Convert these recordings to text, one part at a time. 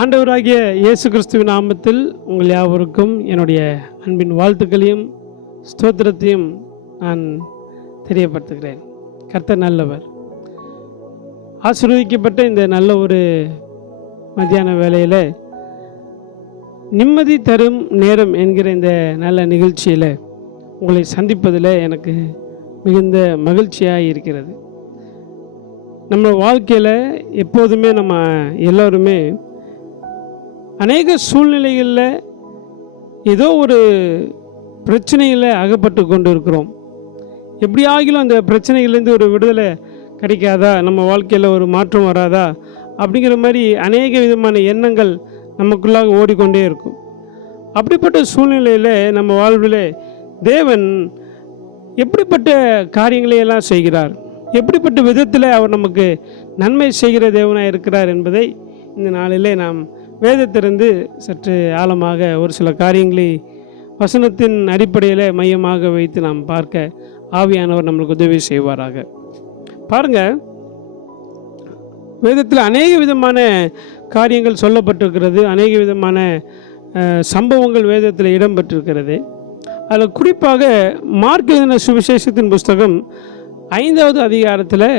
ஆண்டவராகிய இயேசு கிறிஸ்துவின் நாமத்தில் உங்கள் யாவருக்கும் என்னுடைய அன்பின் வாழ்த்துக்களையும் ஸ்தோத்திரத்தையும் நான் தெரியப்படுத்துகிறேன். கர்த்தர் நல்லவர். ஆசீர்வதிக்கப்பட்ட இந்த நல்ல ஒரு மத்தியான வேளையில் நிம்மதி தரும் நேரம் என்கிற இந்த நல்ல நிகழ்ச்சியில் உங்களை சந்திப்பதில் எனக்கு மிகுந்த மகிழ்ச்சியாக இருக்கிறது. நம்ம வாழ்க்கையில் எப்போதுமே நம்ம எல்லோருமே அநேக சூழ்நிலைகளில் ஏதோ ஒரு பிரச்சனையில் அகப்பட்டு கொண்டு இருக்கிறோம். எப்படி ஆகிலும் அந்த பிரச்சனைகள்லேருந்து ஒரு விடுதலை கிடைக்காதா, நம்ம வாழ்க்கையில் ஒரு மாற்றம் வராதா அப்படிங்கிற மாதிரி அநேக விதமான எண்ணங்கள் நமக்குள்ளாக ஓடிக்கொண்டே இருக்கும். அப்படிப்பட்ட சூழ்நிலையில் நம்ம வாழ்வில் தேவன் எப்படிப்பட்ட காரியங்களையெல்லாம் செய்கிறார், எப்படிப்பட்ட விதத்தில் அவர் நமக்கு நன்மை செய்கிற தேவனாக இருக்கிறார் என்பதை இந்த நாளிலே நாம் வேதத்திலிருந்து சற்று ஆழமாக ஒரு சில காரியங்களை வசனத்தின் அடிப்படையில் மையமாக வைத்து நாம் பார்க்க ஆவியானவர் நம்மளுக்கு உதவி செய்வாராக. பாருங்கள், வேதத்தில் அநேக விதமான காரியங்கள் சொல்லப்பட்டிருக்கிறது, அநேக விதமான சம்பவங்கள் வேதத்தில் இடம்பெற்றிருக்கிறது. அதில் குறிப்பாக மார்க் எழுதின சுவிசேஷத்தின் புஸ்தகம் 5வது அதிகாரத்தில்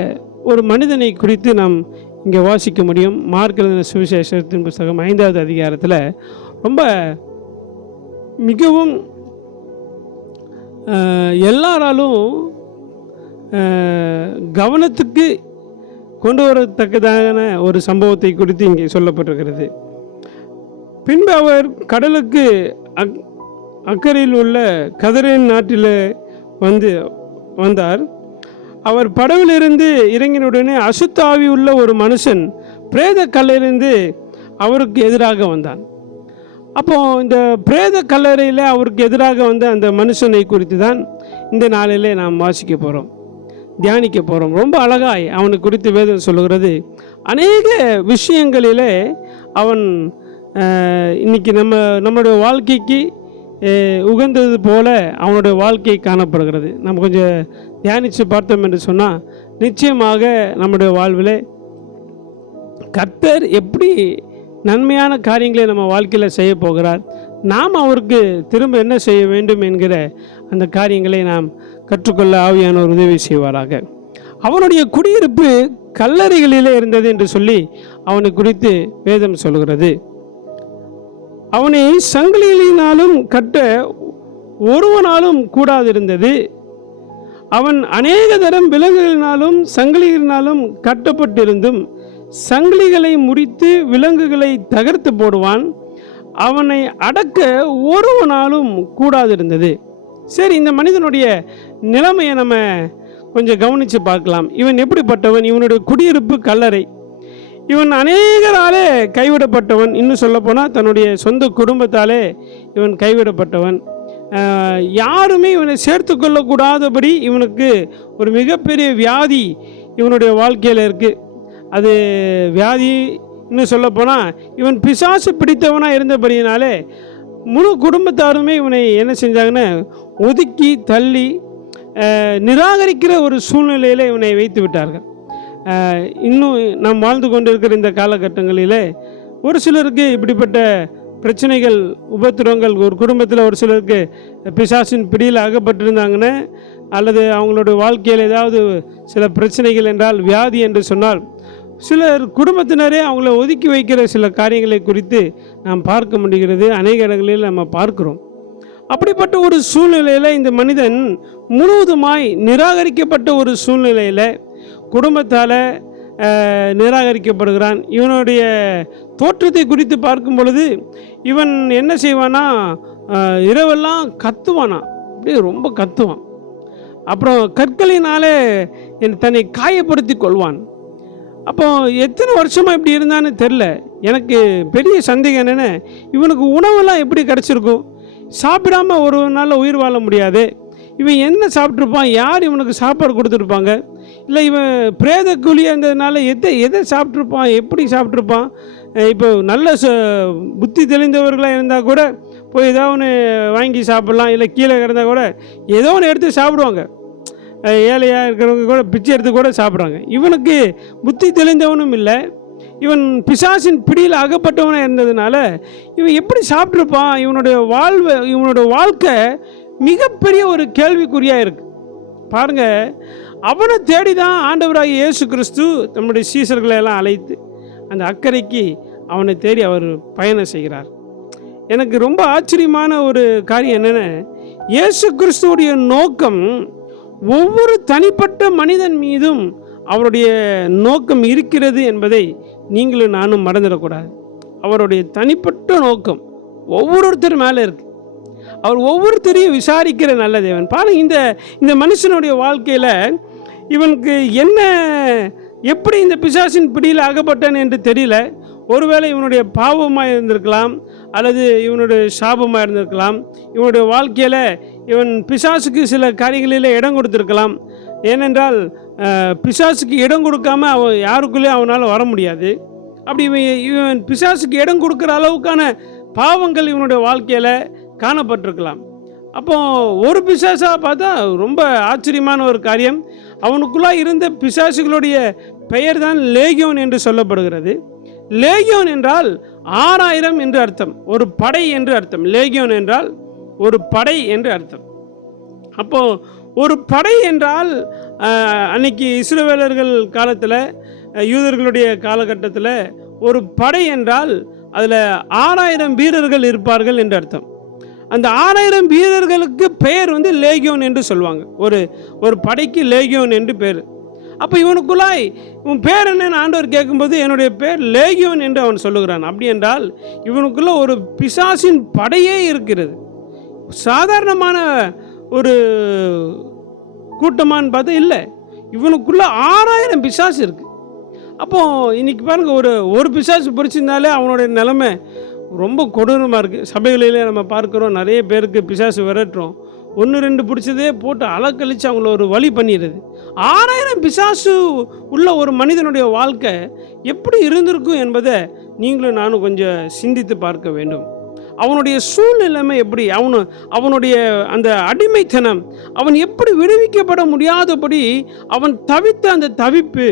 ஒரு மனிதனை குறித்து நாம் இங்கே வாசிக்க முடியும். மார்க் எழுதின சுவிசேஷத்தின் புஸ்தகம் 5வது அதிகாரத்தில் ரொம்ப மிகவும் எல்லாராலும் கவனத்துக்கு கொண்டு வரத்தக்கதான ஒரு சம்பவத்தை குறித்து இங்கே சொல்லப்பட்டிருக்கிறது. பின்பு அவர் கடலுக்கு அக்கறையில் உள்ள கதரேன் நாட்டில் வந்தார். அவர் படவிலிருந்து இறங்கினுடனே அசுத்த ஆவி உள்ள ஒரு மனுஷன் பிரேத கல்லறையிலிருந்து அவருக்கு எதிராக வந்தான். அப்போ இந்த பிரேத கல்லறையில் அவருக்கு எதிராக வந்த அந்த மனுஷனை குறித்து தான் இந்த நாளிலே நாம் வாசிக்க போகிறோம், தியானிக்க போகிறோம். ரொம்ப அழகாய் அவனை குறித்து வேதம் சொல்லுகிறது. அநேக விஷயங்களிலே அவன் இன்னைக்கு நம்மளுடைய வாழ்க்கைக்கு உகந்தது போல அவனுடைய வாழ்க்கை காணப்படுகிறது. நம்ம கொஞ்சம் தியானித்து பார்த்தோம் என்று சொன்னால் நிச்சயமாக நம்முடைய வாழ்வில் கர்த்தர் எப்படி நன்மையான காரியங்களை நம்ம வாழ்க்கையில் செய்ய போகிறார், நாம் அவருக்கு திரும்ப என்ன செய்ய வேண்டும் என்கிற அந்த காரியங்களை நாம் கற்றுக்கொள்ள ஆவியானவர் உதவி செய்வாராக. அவனுடைய குடியிருப்பு கல்லறைகளிலே இருந்தது என்று சொல்லி அவனை குறித்து வேதம் சொல்கிறது. அவனை சங்கிலியினாலும் கட்ட ஒருவனாலும் கூடாதிருந்தது. அவன் அநேக தரம் விலங்குகளினாலும் சங்கிலிகளினாலும் கட்டப்பட்டிருந்தும் சங்கிலிகளை முறித்து விலங்குகளை தகர்த்து போடுவான். அவனை அடக்க ஒருவனாலும் கூடாதிருந்தது. சரி, இந்த மனிதனுடைய நிலைமையை நம்ம கொஞ்சம் கவனித்து பார்க்கலாம். இவன் எப்படிப்பட்டவன்? இவனுடைய குடியிருப்பு கல்லறை. இவன் அநேகராலே கைவிடப்பட்டவன். இன்னும் சொல்லப்போனால் தன்னுடைய சொந்த குடும்பத்தாலே இவன் கைவிடப்பட்டவன். யாருமே இவனை சேர்த்து கொள்ளக்கூடாதபடி இவனுக்கு ஒரு மிகப்பெரிய வியாதி இவனுடைய வாழ்க்கையில் இருக்குது. அது வியாதி இன்னும் சொல்லப்போனால் இவன் பிசாசு பிடித்தவனாக இருந்தபடியினாலே முழு குடும்பத்தாருமே இவனை என்ன செஞ்சாங்கன்னா ஒதுக்கி தள்ளி நிராகரிக்கிற ஒரு சூழ்நிலையில் இவனை வைத்து விட்டார்கள். இன்னும் நாம் வாழ்ந்து கொண்டிருக்கிற இந்த காலகட்டங்களில் ஒரு சிலருக்கு இப்படிப்பட்ட பிரச்சனைகள், உபத்திரவங்கள், ஒரு குடும்பத்தில் ஒரு சிலருக்கு பிசாசின் பிடியில் அகப்பட்டிருந்தாங்கன்னு அல்லது அவங்களுடைய வாழ்க்கையில் ஏதாவது சில பிரச்சனைகள் என்றால், வியாதி என்று சொன்னால் சிலர் குடும்பத்தினரே அவங்கள ஒதுக்கி வைக்கிற சில காரியங்களை குறித்து நாம் பார்க்க முடிகிறது. அநேக இடங்களில் நம்ம பார்க்கிறோம். அப்படிப்பட்ட ஒரு சூழ்நிலையில் இந்த மனிதன் முழுவதுமாய் நிராகரிக்கப்பட்ட ஒரு சூழ்நிலையில் குடும்பத்தால் நிராகரிக்கப்படுகிறான். இவனுடைய தோற்றத்தை குறித்து பார்க்கும் பொழுது இவன் என்ன செய்வானா, இரவெல்லாம் கத்துவானா, அப்படியே ரொம்ப கத்துவான். அப்புறம் கற்களினாலே தன்னை காயப்படுத்தி கொள்வான். அப்போ எத்தனை வருஷமாக இப்படி இருந்தான்னு தெரில. எனக்கு பெரிய சந்தேகம் என்னென்ன, இவனுக்கு உணவெல்லாம் எப்படி கிடச்சிருக்கும்? சாப்பிடாமல் ஒரு நாளில் உயிர் வாழ முடியாது. இவன் என்ன சாப்பிட்ருப்பான்? யார் இவனுக்கு சாப்பாடு கொடுத்துருப்பாங்க? இல்லை இவன் பிரேத கூலியாக இருந்ததுனால எதை சாப்பிட்ருப்பான்? எப்படி சாப்பிட்ருப்பான்? இப்போ நல்ல புத்தி தெளிந்தவர்களாக இருந்தால் கூட போய் ஏதோ ஒன்று வாங்கி சாப்பிட்லாம், இல்லை கீழே கிடந்தால் கூட ஏதோ ஒன்று எடுத்து சாப்பிடுவாங்க. ஏழையாக இருக்கிறவங்க கூட பிச்சை எடுத்து கூட சாப்பிட்றாங்க. இவனுக்கு புத்தி தெளிந்தவனும் இல்லை, இவன் பிசாசின் பிடியில் அகப்பட்டவனாக இருந்ததுனால இவன் எப்படி சாப்பிட்ருப்பான்? இவனுடைய வாழ்க்கை மிகப்பெரிய ஒரு கேள்விக்குறியாக இருக்கு. பாருங்க, அவனை தேடி தான் ஆண்டவராகிய இயேசு கிறிஸ்து நம்முடைய சீசர்களை எல்லாம் அழைத்து அந்த அக்கறைக்கு அவனை தேடி அவர் பயணம் செய்கிறார். எனக்கு ரொம்ப ஆச்சரியமான ஒரு காரியம் என்னென்னா, இயேசு கிறிஸ்துவுடைய நோக்கம் ஒவ்வொரு தனிப்பட்ட மனிதன் மீதும் அவருடைய நோக்கம் இருக்கிறது என்பதை நீங்களும் நானும் மறந்துடக்கூடாது. அவருடைய தனிப்பட்ட நோக்கம் ஒவ்வொருத்தர் மேலே இருக்கு. அவர் ஒவ்வொருத்தரையும் விசாரிக்கிற நல்ல தேவன். பாருங்க, இந்த மனுஷனுடைய வாழ்க்கையில் இவனுக்கு என்ன, எப்படி இந்த பிசாசின் பிடியில் அகப்பட்டான் என்று தெரியல. ஒருவேளை இவனுடைய பாவமாக இருந்திருக்கலாம், அல்லது இவனுடைய சாபமாக இருந்திருக்கலாம். இவனுடைய வாழ்க்கையில் இவன் பிசாசுக்கு சில காரியங்களில் இடம் கொடுத்துருக்கலாம். ஏனென்றால் பிசாசுக்கு இடம் கொடுக்காம அவன் யாருக்குள்ளே அவனால் வர முடியாது. அப்படி இவன் பிசாசுக்கு இடம் கொடுக்குற அளவுக்கான பாவங்கள் இவனுடைய வாழ்க்கையில் காணப்பட்டிருக்கலாம். அப்போ ஒரு பிசாசாக பார்த்தா ரொம்ப ஆச்சரியமான ஒரு காரியம். அவனுக்குள்ளாக இருந்த பிசாசுகளுடைய பெயர் தான் லேகியோன் என்று சொல்லப்படுகிறது. லேகியோன் என்றால் 6000 என்று அர்த்தம், ஒரு படை என்று அர்த்தம். லேகியோன் என்றால் ஒரு படை என்று அர்த்தம். அப்போது ஒரு படை என்றால் அன்னைக்கு இஸ்ரவேலர்கள் காலத்தில், யூதர்களுடைய காலகட்டத்தில் ஒரு படை என்றால் அதில் 6000 வீரர்கள் இருப்பார்கள் என்று அர்த்தம். அந்த 6000 வீரர்களுக்கு பெயர் வந்து லேகியோன் என்று சொல்லுவாங்க. ஒரு படைக்கு லேகியோன் என்று பேர். அப்போ இவனுக்குள்ளாய் உன் பேர் என்னன்னு ஆண்டவர் கேட்கும்போது என்னுடைய பேர் லேகியோன் என்று அவன் சொல்லுகிறான். அப்படி என்றால் இவனுக்குள்ள ஒரு பிசாசின் படையே இருக்கிறது. சாதாரணமான ஒரு கூட்டமானு பார்த்தா இல்லை, இவனுக்குள்ள 6000 பிசாசு இருக்கு. அப்போது இன்னைக்கு பாருங்க, ஒரு பிசாசு பிடிச்சிருந்தாலே அவனுடைய நிலைமை ரொம்ப கொடூரமாக இருக்குது. சபைகளிலே நம்ம பார்க்குறோம், நிறைய பேருக்கு பிசாசு விரட்டுறோம். 1-2 பிடிச்சதே போட்டு அலக்கழித்து அவங்கள ஒரு வழி பண்ணிடுது. 6000 பிசாசு உள்ள ஒரு மனிதனுடைய வாழ்க்கை எப்படி இருந்திருக்கும் என்பதை நீங்களும் நானும் கொஞ்சம் சிந்தித்து பார்க்க வேண்டும். அவனுடைய சூழ்நிலைமை எப்படி, அவனுடைய அந்த அடிமைத்தனம், அவன் எப்படி விடுவிக்கப்பட முடியாதபடி அவன் தவித்த அந்த தவிப்பு,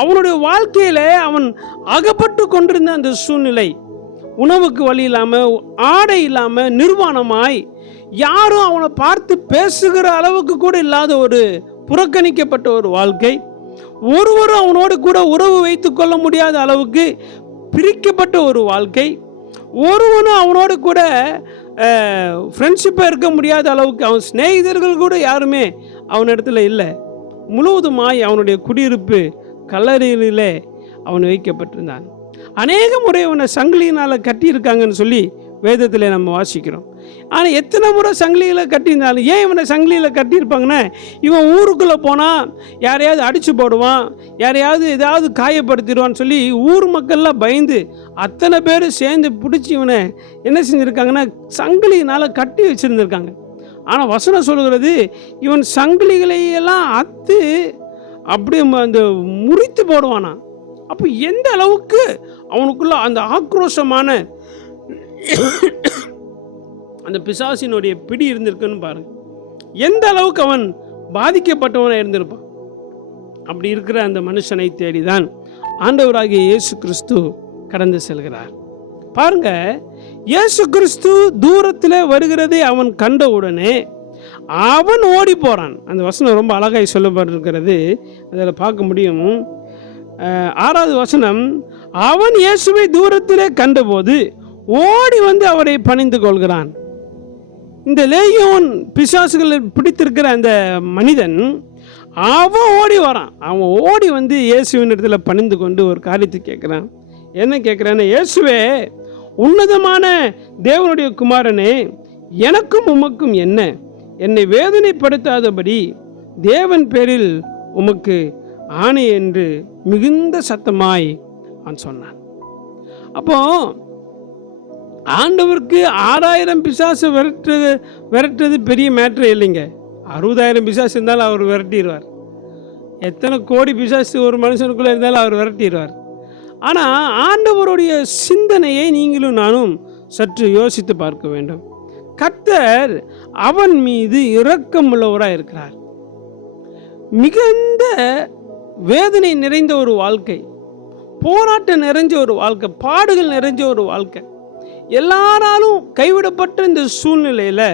அவனுடைய வாழ்க்கையில் அவன் அகப்பட்டு கொண்டிருந்த அந்த சூழ்நிலை, உணவுக்கு வழி இல்லாமல், ஆடை இல்லாமல், நிர்வாணமாய், யாரும் அவனை பார்த்து பேசுகிற அளவுக்கு கூட இல்லாத ஒரு புறக்கணிக்கப்பட்ட ஒரு வாழ்க்கை, ஒருவரும் அவனோடு கூட உறவு வைத்து கொள்ள முடியாத அளவுக்கு பிரிக்கப்பட்ட ஒரு வாழ்க்கை, ஒருவனும் அவனோடு கூட ஃப்ரெண்ட்ஷிப்பாக இருக்க முடியாத அளவுக்கு, அவன் சிநேகிதர்கள் கூட யாருமே அவனிடத்துல இல்லை. முழுவதுமாய் அவனுடைய குடியிருப்பு கல்லறையிலே அவன் வைக்கப்பட்டிருந்தான். அநேக முறை அவனை சங்கிலியினால் கட்டியிருக்காங்கன்னு சொல்லி வேதத்தில் நம்ம வாசிக்கிறோம். ஆனால் எத்தனை முறை சங்கிலியில் கட்டியிருந்தாலும், ஏன் இவனை சங்கிலியில் கட்டியிருப்பாங்கன்னா, இவன் ஊருக்குள்ளே போனால் யாரையாவது அடித்து போடுவான், யாரையாவது ஏதாவது காயப்படுத்திடுவான்னு சொல்லி ஊர் மக்கள்லாம் பயந்து அத்தனை பேர் சேர்ந்து பிடிச்சி இவனை என்ன செஞ்சுருக்காங்கன்னா சங்கிலியினால் கட்டி வச்சுருந்துருக்காங்க. ஆனால் வசனம் சொல்கிறது, இவன் சங்கிலிகளையெல்லாம் அத்து அப்படியே அந்த முறித்து போடுவானா. அப்போ எந்த அளவுக்கு அவனுக்குள்ள அந்த ஆக்ரோஷமான அந்த பிசாசினுடைய பிடி இருந்திருக்குன்னு பாருங்க. எந்த அளவுக்கு அவன் பாதிக்கப்பட்டவனாக இருந்திருப்பான். அப்படி இருக்கிற அந்த மனுஷனை தேடிதான் ஆண்டவராகிய இயேசு கிறிஸ்து கடந்து செல்கிறார். பாருங்க, இயேசு கிறிஸ்து தூரத்தில் வருகிறதை அவன் கண்டவுடனே அவன் ஓடி போறான். அந்த வசனம் ரொம்ப அழகாய் சொல்லப்பட்டிருக்கிறது, அதில் பார்க்க முடியும். 6வது வசனம், அவன் இயேசுவை தூரத்திலே கண்டபோது ஓடி வந்து அவரை பணிந்து கொள்கிறான். இந்த லேகியோன் பிசாசுகளை பிடித்திருக்கிற அந்த மனிதன் அவன் ஓடி வரான். அவன் ஓடி வந்து இயேசுவின் இடத்துல பணிந்து கொண்டு ஒரு காரியத்தை கேட்குறான். என்ன கேட்குறான்னு, இயேசுவே, உன்னதமான தேவனுடைய குமாரனே, எனக்கும் உமக்கும் என்ன, என்னை வேதனைப்படுத்தாதபடி தேவன் பேரில் உமக்கு ஆணை என்று மிகுந்த சத்தமாய் அவன் சொன்னான். அப்போ ஆண்டவருக்கு 6000 பிசாசு விரட்டுறது பெரிய மேட்ரு இல்லைங்க. 60000 பிசாசு இருந்தாலும் அவர் விரட்டிடுவார். எத்தனை கோடி பிசாசு ஒரு மனுஷனுக்குள்ளே இருந்தாலும் அவர் விரட்டிடுவார். ஆனால் ஆண்டவருடைய சிந்தனையை நீங்களும் நானும் சற்று யோசித்து பார்க்க வேண்டும். கர்த்தர் அவன் மீது இரக்கம் உள்ளவராக இருக்கிறார். மிகுந்த வேதனை நிறைந்த ஒரு வாழ்க்கை, போராட்டம் நிறைஞ்ச ஒரு வாழ்க்கை, பாடுகள் நிறைஞ்ச ஒரு வாழ்க்கை, எல்லாராலும் கைவிடப்பட்ட இந்த சூழ்நிலையில்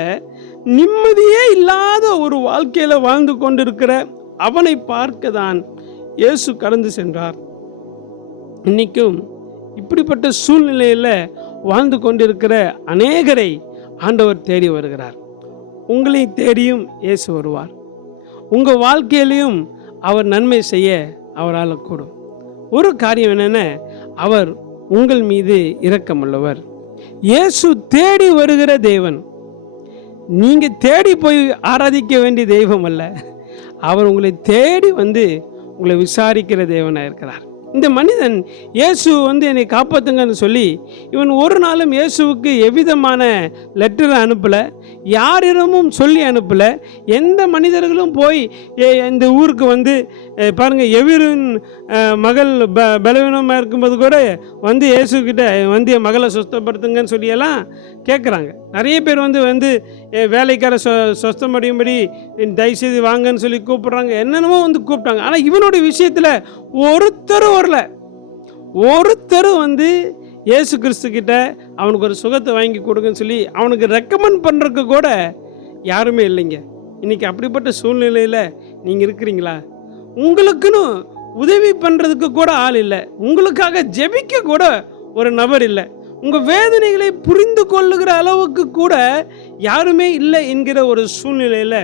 நிம்மதியே இல்லாத ஒரு வாழ்க்கையில் வாழ்ந்து கொண்டிருக்கிற அவனை பார்க்க தான் இயேசு கடந்து சென்றார். இன்னைக்கும் இப்படிப்பட்ட சூழ்நிலையில் வாழ்ந்து கொண்டிருக்கிற அநேகரை ஆண்டவர் தேடி வருகிறார். உங்களை தேடியும் இயேசு வருவார். உங்கள் வாழ்க்கையிலையும் அவர் நன்மை செய்ய அவரால் கூடும். ஒரு காரியம் என்னென்ன, அவர் உங்கள் மீது இரக்கமுள்ளவர். இயேசு தேடி வருகிற தேவன். நீங்கள் தேடி போய் ஆராதிக்க வேண்டிய தெய்வம் அல்ல. அவர் உங்களை தேடி வந்து உங்களை விசாரிக்கிற தேவனாக இருக்கிறார். இந்த மனிதன் இயேசு என்னை காப்பாற்றுங்கன்னு சொல்லி இவன் ஒரு நாளும் இயேசுவுக்கு எவ்விதமான லெட்டரை அனுப்பலை, யாரிடமும் சொல்லி அனுப்பலை. எந்த மனிதர்களும் போய் இந்த ஊருக்கு பாருங்கள், எவிரின் மகள் பலவீனமாக இருக்கும்போது கூட இயேசுக்கிட்ட என் மகளை சுத்தப்படுத்துங்கன்னு சொல்லியெல்லாம் கேட்குறாங்க. நிறைய பேர் வேலைக்கார சொஸ்தமடையும்படி தயவுசெய்து வாங்கன்னு சொல்லி கூப்பிட்றாங்க, என்னென்னமோ கூப்பிட்டாங்க. ஆனால் இவனுடைய விஷயத்தில் ஒருத்தரும் இயேசு கிறிஸ்து கிட்ட அவனுக்கு ஒரு சுகத்தை வாங்கி கொடுங்கன்னு சொல்லி அவனுக்கு ரெக்கமெண்ட் பண்ணுறதுக்கு கூட யாருமே இல்லைங்க. இன்றைக்கி அப்படிப்பட்ட சூழ்நிலையில் நீங்கள் இருக்கிறீங்களா? உங்களுக்குன்னு உதவி பண்ணுறதுக்கு கூட ஆள் இல்லை, உங்களுக்காக ஜெபிக்க கூட ஒரு நபர் இல்லை, உங்கள் வேதனைகளை புரிந்து கொள்ளுகிற அளவுக்கு கூட யாருமே இல்லை என்கிற ஒரு சூழ்நிலையில்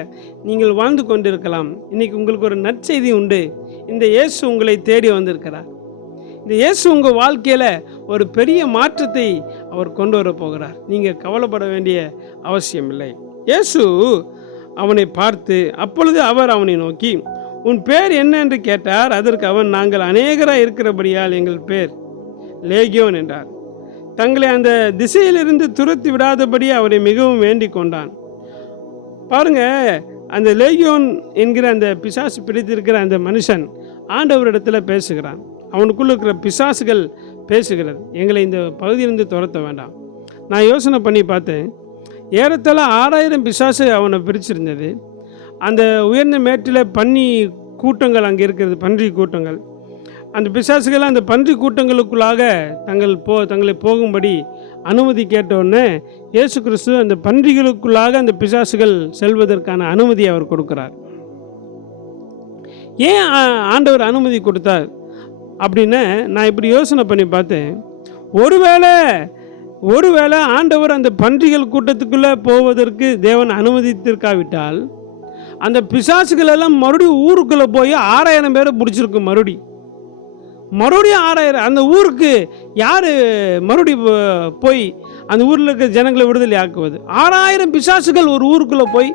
நீங்கள் வாழ்ந்து கொண்டிருக்கலாம். இன்றைக்கி உங்களுக்கு ஒரு நற்செய்தி உண்டு. இந்த இயேசு உங்களை தேடி வந்திருக்கிறார். இந்த இயேசு உங்கள் வாழ்க்கையில் ஒரு பெரிய மாற்றத்தை அவர் கொண்டு வர போகிறார். நீங்கள் கவலைப்பட வேண்டிய அவசியம் இல்லை. இயேசு அவனை பார்த்து, அப்பொழுது அவர் அவனை நோக்கி, உன் பேர் என்ன என்று கேட்டார். அதற்கு அவன், நாங்கள் அநேகராக இருக்கிறபடியால் எங்கள் பேர் லேகியோன் என்றார். தங்களை அந்த திசையிலிருந்து துரத்தி விடாதபடி அவரை மிகவும் வேண்டிக் கொண்டான். பாருங்க, அந்த லேகியோன் என்கிற அந்த பிசாசு பிடித்திருக்கிற அந்த மனுஷன் ஆண்டவரிடத்தில் பேசுகிறான். அவனுக்குள்ள இருக்கிற பிசாசுகள் பேசுகிறது, எங்களை இந்த பகுதியிலிருந்து துரத்த வேண்டாம். நான் யோசனை பண்ணி பார்த்தேன், ஏறத்தாழ 6000 பிசாசு அவனை பிரிச்சிருந்தது. அந்த உயர்ந்த மேட்டில் பன்றி கூட்டங்கள் அங்கே இருக்கிறது, பன்றி கூட்டங்கள். அந்த பிசாசுகள் அந்த பன்றி கூட்டங்களுக்குள்ளாக தங்களை போகும்படி அனுமதி கேட்டவுடனே இயேசு கிறிஸ்து அந்த பன்றிகளுக்குள்ளாக அந்த பிசாசுகள் செல்வதற்கான அனுமதி அவர் கொடுக்கிறார். ஏன் ஆண்டவர் அனுமதி கொடுத்தார் அப்படின்னு நான் இப்படி யோசனை பண்ணி பார்த்தேன். ஒருவேளை ஆண்டவர் அந்த பன்றிகள் கூட்டத்துக்குள்ளே போவதற்கு தேவன் அனுமதித்திருக்காவிட்டால் அந்த பிசாசுகள் எல்லாம் மறுபடியும் ஊருக்குள்ளே போய் 6000 பேரை பிடிச்சிருக்கும். மறுபடியும் 6000 அந்த ஊருக்கு யார் மறுபடியும் போய் அந்த ஊரில் இருக்கிற ஜனங்களை விடுதலை ஆக்குவது? 6000 பிசாசுகள் ஒரு ஊருக்குள்ளே போய்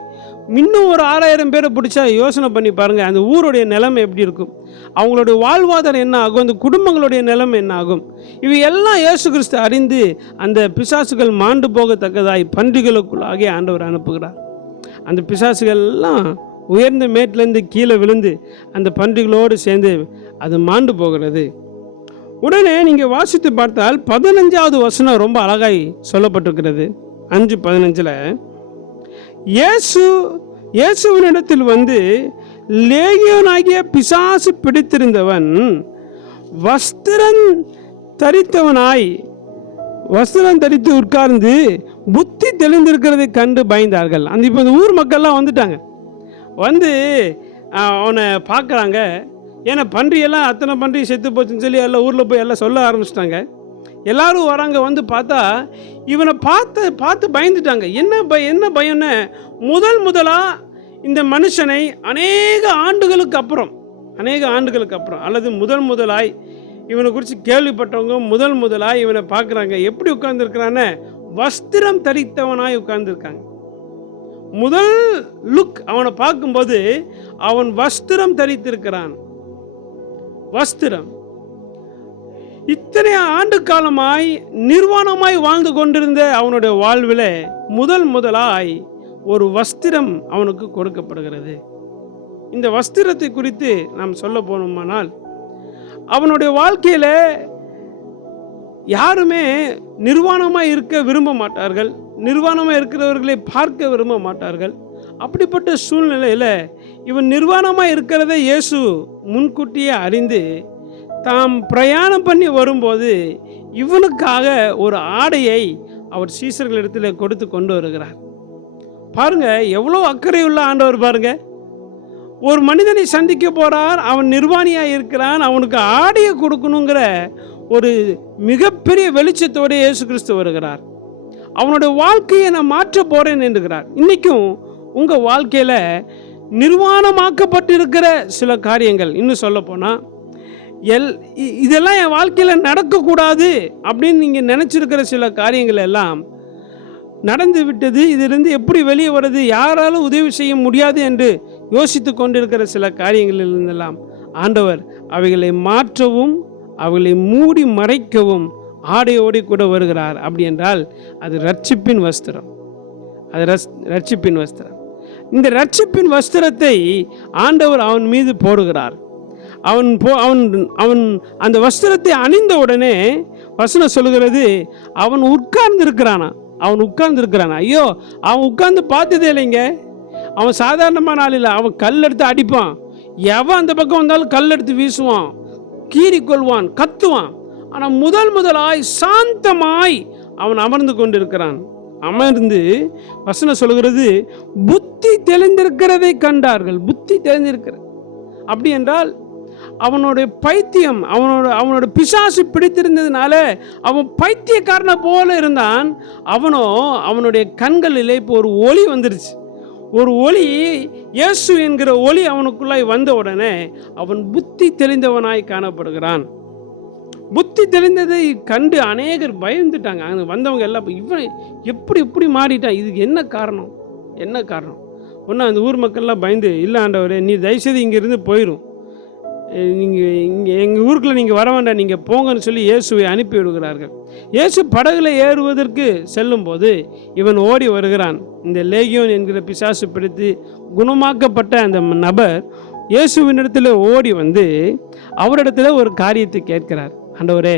இன்னும் ஒரு 6000 பேரை பிடிச்சா யோசனை பண்ணி பாருங்கள், அந்த ஊருடைய நிலைமை எப்படி இருக்கும்? அவங்களுடைய வாழ்வாதாரம் என்ன ஆகும்? அந்த குடும்பங்களுடைய நிலைமை என்ன ஆகும்? இவை எல்லாம் இயேசு கிறிஸ்து அறிந்து அந்த பிசாசுகள் மாண்டு போகத்தக்கதாய் பன்றிகளுக்குள்ளாக ஆண்டவர் அனுப்புகிறார். அந்த பிசாசுகள் எல்லாம் உயர்ந்த மேட்டிலேருந்து கீழே விழுந்து அந்த பன்றிகளோடு சேர்ந்து அது மாண்டு போகிறது. உடனே நீங்கள் வாசித்து பார்த்தால் 15வது வசனம் ரொம்ப அழகாய் சொல்லப்பட்டிருக்கிறது. 5:15 இயேசுவினிடத்தில் லேகியோனாகிய பிசாசு பிடித்திருந்தவன் வஸ்திரம் தரித்து உட்கார்ந்து புத்தி தெளிந்திருக்கிறதை கண்டு பயந்தார்கள். இப்போ இந்த ஊர் மக்கள்லாம் வந்துட்டாங்க, அவனை பார்க்குறாங்க. ஏன்னா பன்றியெல்லாம் அத்தனை பன்றி செத்து போச்சுன்னு சொல்லி எல்லாம் ஊரில் போய் எல்லாம் சொல்ல ஆரம்பிச்சிட்டாங்க. எல்லாரும் வராங்க, பார்த்தா இவனை பார்த்து பயந்துட்டாங்க. என்ன பயம்னு முதலாக இந்த மனுஷனை அநேக ஆண்டுகளுக்கு அப்புறம் அல்லது முதலாய் இவனை குறித்து கேள்விப்பட்டவங்க முதலாய் இவனை பார்க்குறாங்க. எப்படி உட்கார்ந்துருக்கிறான்னு வஸ்திரம் தரித்தவனாய் உட்கார்ந்துருக்காங்க. முதல் லுக் அவனை பார்க்கும்போது அவன் வஸ்திரம் தரித்திருக்கிறான். வஸ்திரம் இத்தனை ஆண்டு காலமாய் நிர்வாணமாய் வாழ்ந்து கொண்டிருந்த அவனுடைய வாழ்வில் முதலாய் ஒரு வஸ்திரம் அவனுக்கு கொடுக்கப்படுகிறது. இந்த வஸ்திரத்தை குறித்து நாம் சொல்ல போனோமானால், அவனுடைய வாழ்க்கையில் யாருமே நிர்வாணமாக இருக்க விரும்ப மாட்டார்கள், நிர்வாணமாக இருக்கிறவர்களை பார்க்க விரும்ப மாட்டார்கள். அப்படிப்பட்ட சூழ்நிலையில் இவன் நிர்வாணமாக இருக்கிறதை இயேசு முன்கூட்டியே அறிந்து தாம் பிரயாணம் பண்ணி வரும்போது இவனுக்காக ஒரு ஆடையை அவர் சீசர்களிடத்தில் கொடுத்து கொண்டு வருகிறார். பாருங்க, எவ்வளோ அக்கறையுள்ள ஆண்டவர் பாருங்க. ஒரு மனிதனை சந்திக்க போறார், அவன் நிர்வாணியாக இருக்கிறான், அவனுக்கு ஆடையை கொடுக்கணுங்கிற ஒரு மிகப்பெரிய வெளிச்சத்தோடு இயேசு கிறிஸ்து வருகிறார். அவனுடைய வாழ்க்கையை நான் மாற்ற போறேன் என்கிறார். இன்னைக்கும் உங்க வாழ்க்கையில நிர்வாணமாக்கப்பட்டிருக்கிற சில காரியங்கள், இன்னும் சொல்ல போனா இதெல்லாம் என் வாழ்க்கையில் நடக்கக்கூடாது அப்படின்னு நீங்கள் நினச்சிருக்கிற சில காரியங்கள் எல்லாம் நடந்து விட்டது. இதிலிருந்து எப்படி வெளியே வர்றது, யாராலும் உதவி செய்ய முடியாது என்று யோசித்து கொண்டிருக்கிற சில காரியங்களிலிருந்தெல்லாம் ஆண்டவர் அவைகளை மாற்றவும் அவைகளை மூடி மறைக்கவும் ஆடையோடி கூட வருகிறார். அப்படி என்றால் அது ரட்சிப்பின் வஸ்திரம். அது ரட்சிப்பின் வஸ்திரம். இந்த ரட்சிப்பின் வஸ்திரத்தை ஆண்டவர் அவன் மீது போடுகிறார். அவன் அந்த வஸ்திரத்தை அணிந்த உடனே வசனம் சொல்லுகிறது, அவன் உட்கார்ந்து இருக்கிறானா. ஐயோ, அவன் உட்கார்ந்து பார்த்ததே இல்லைங்க. அவன் சாதாரணமான ஆள் இல்லை. அவன் கல் எடுத்து அடிப்பான், எவன் அந்த பக்கம் வந்தாலும் கல் எடுத்து வீசுவான், கீறி கொள்வான், கத்துவான். ஆனால் முதலாய் சாந்தமாய் அவன் அமர்ந்து கொண்டிருக்கிறான். அமர்ந்து வசனம் சொல்கிறது, புத்தி தெளிந்திருக்கிறதை கண்டார்கள். புத்தி தெளிந்திருக்கிறது அப்படி என்றால் அவனுடைய பைத்தியம், அவனோட பிசாசு பிடித்திருந்ததுனால அவன் பைத்தியக்காரனை போல இருந்தான். அவனுடைய கண்களில் இப்போ ஒரு ஒளி வந்துருச்சு. ஒரு ஒளி, இயேசு என்கிற ஒளி அவனுக்குள்ளாய் வந்த உடனே அவன் புத்தி தெளிந்தவனாய் காணப்படுகிறான். புத்தி தெளிந்ததை கண்டு அநேகர் பயந்துட்டாங்க. அங்கே வந்தவங்க எல்லாம், இவன் எப்படி மாறிட்டான், இதுக்கு என்ன காரணம்? ஒன்று அந்த ஊர் மக்கள்லாம் பயந்து, இல்லை ஆண்டவரே, நீ தயவுசெய்து இங்கேருந்து போயிடும், இங்கே எங்கள் ஊருக்குள்ளே நீங்கள் வர வேண்டாம், நீங்கள் போங்கன்னு சொல்லி இயேசுவை அனுப்பி விடுகிறார்கள். இயேசு படகுல ஏறுவதற்கு செல்லும்போது இவன் ஓடி வருகிறான். இந்த லேகியோன் என்கிற பிசாசு பிடித்து குணமாக்கப்பட்ட அந்த நபர் இயேசுவினிடத்தில் ஓடி வந்து அவரிடத்துல ஒரு காரியத்தை கேட்கிறார். ஆண்டவரே,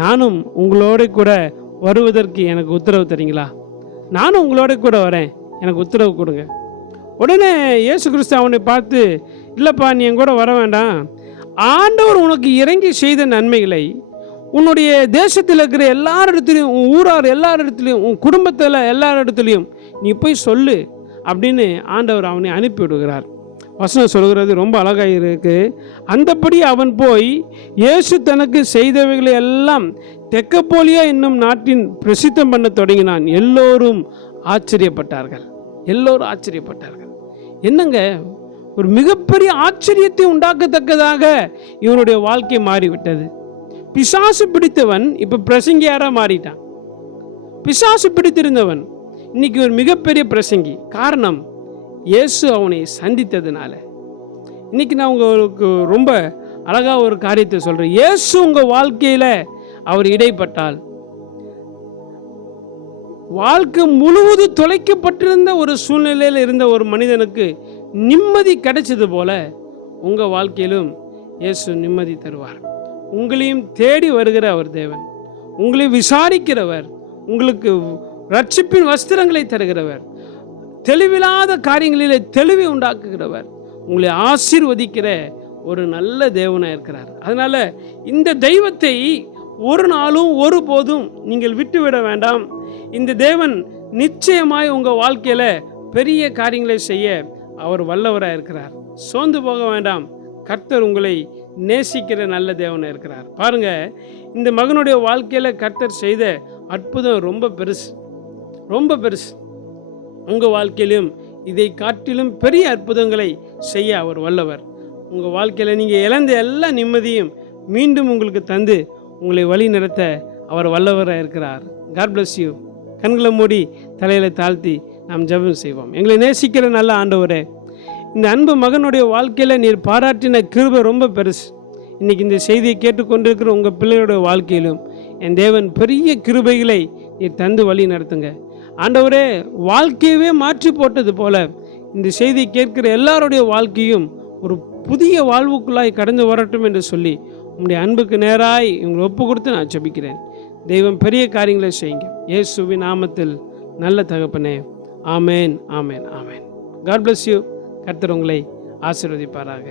நானும் உங்களோட கூட வருவதற்கு எனக்கு உத்தரவு தரீங்களா? நானும் உங்களோட கூட வரேன், எனக்கு உத்தரவு கொடுங்க. உடனே இயேசு கிறிஸ்து அவனை பார்த்து, இல்லைப்பா, நீ என் கூட வர வேண்டாம். ஆண்டவர் உனக்கு இறங்கி செய்த நன்மைகளை உன்னுடைய தேசத்தில் இருக்கிற எல்லாரிடத்துலையும், உன் ஊரார் எல்லாரிடத்துலையும், உன் குடும்பத்தில் எல்லாரிடத்துலையும் நீ போய் சொல்லு அப்படின்னு ஆண்டவர் அவனை அனுப்பிவிடுகிறார். வசனம் சொல்கிறது ரொம்ப அழகாக இருக்கு. அந்தபடி அவன் போய் இயேசு தனக்கு செய்தவைகளை எல்லாம் தெக்கப்போலியா என்னும் நாட்டின் பிரசித்தம் பண்ண தொடங்கினான். எல்லோரும் ஆச்சரியப்பட்டார்கள். என்னங்க, ஒரு மிகப்பெரிய ஆச்சரியத்தை உண்டாக்கத்தக்கதாக இவனுடைய வாழ்க்கை மாறிவிட்டது. பிசாசு பிடித்தவன் இப்ப பிரசங்கியாரா மாறிட்டான். பிசாசு பிடித்திருந்தவன் இன்னைக்கு ஒரு மிகப்பெரிய பிரசங்கி. காரணம், இயேசு அவனை சந்தித்ததுனால. இன்னைக்கு நான் உங்களுக்கு ரொம்ப அழகா ஒரு காரியத்தை சொல்றேன். இயேசு உங்க வாழ்க்கையில அவர் இடைப்பட்டால், வாழ்க்கை முழுவதும் தொலைக்கப்பட்டிருந்த ஒரு சூழ்நிலையில் இருந்த ஒரு மனிதனுக்கு நிம்மதி கிடைச்சது போல உங்க வாழ்க்கையிலும் இயேசு நிம்மதி தருவார். உங்களையும் தேடி வருகிற அவர் தேவன், உங்களையும் விசாரிக்கிறவர், உங்களுக்கு ரட்சிப்பின் வஸ்திரங்களை தருகிறவர், தெளிவில்லாத காரியங்களிலே தெளிவை உண்டாக்குகிறவர், உங்களை ஆசீர்வதிக்கிற ஒரு நல்ல தேவனாக இருக்கிறார். அதனால இந்த தெய்வத்தை ஒரு நாளும் ஒருபோதும் நீங்கள் விட்டுவிட வேண்டாம். இந்த தேவன் நிச்சயமாய் உங்கள் வாழ்க்கையில் பெரிய காரியங்களை செய்ய அவர் வல்லவராக இருக்கிறார். சோர்ந்து போக வேண்டாம். கர்த்தர் உங்களை நேசிக்கிற நல்ல தேவனாக இருக்கிறார். பாருங்க, இந்த மகனுடைய வாழ்க்கையில் கர்த்தர் செய்த அற்புதம் ரொம்ப பெருசு. உங்கள் வாழ்க்கையிலும் இதை காட்டிலும் பெரிய அற்புதங்களை செய்ய அவர் வல்லவர். உங்கள் வாழ்க்கையில் நீங்கள் இழந்த எல்லா நிம்மதியும் மீண்டும் உங்களுக்கு தந்து உங்களை வழி நடத்த அவர் வல்லவராக இருக்கிறார். God bless you. கண்களை மூடி தலையில் தாழ்த்தி நாம் ஜெபம் செய்வோம். எங்களை நேசிக்கிற நல்ல ஆண்டவரே, இந்த அன்பு மகனுடைய வாழ்க்கையில் நீர் பாராட்டின கிருபை ரொம்ப பெருசு. இன்றைக்கி இந்த செய்தியை கேட்டுக்கொண்டிருக்கிற உங்கள் பிள்ளைகளுடைய வாழ்க்கையிலும் என் தேவன் பெரிய கிருபைகளை நீர் தந்து வழி நடத்துங்க ஆண்டவரே. வாழ்க்கையவே மாற்றி போட்டது போல இந்த செய்தியை கேட்கிற எல்லாருடைய வாழ்க்கையும் ஒரு புதிய வாழ்வுக்குள்ளாய் கடந்து வரட்டும் என்று சொல்லி உங்களுடைய அன்புக்கு நேராய் இவங்களை ஒப்பு கொடுத்து நான் ஜெபிக்கிறேன். தெய்வம் பெரிய காரியங்களை செய்யுங்க. இயேசுவின் நாமத்தில் நல்ல தகப்பனே, ஆமேன், ஆமேன், ஆமேன். God bless you. கர்த்தர் உங்களை ஆசீர்வதிப்பாராக.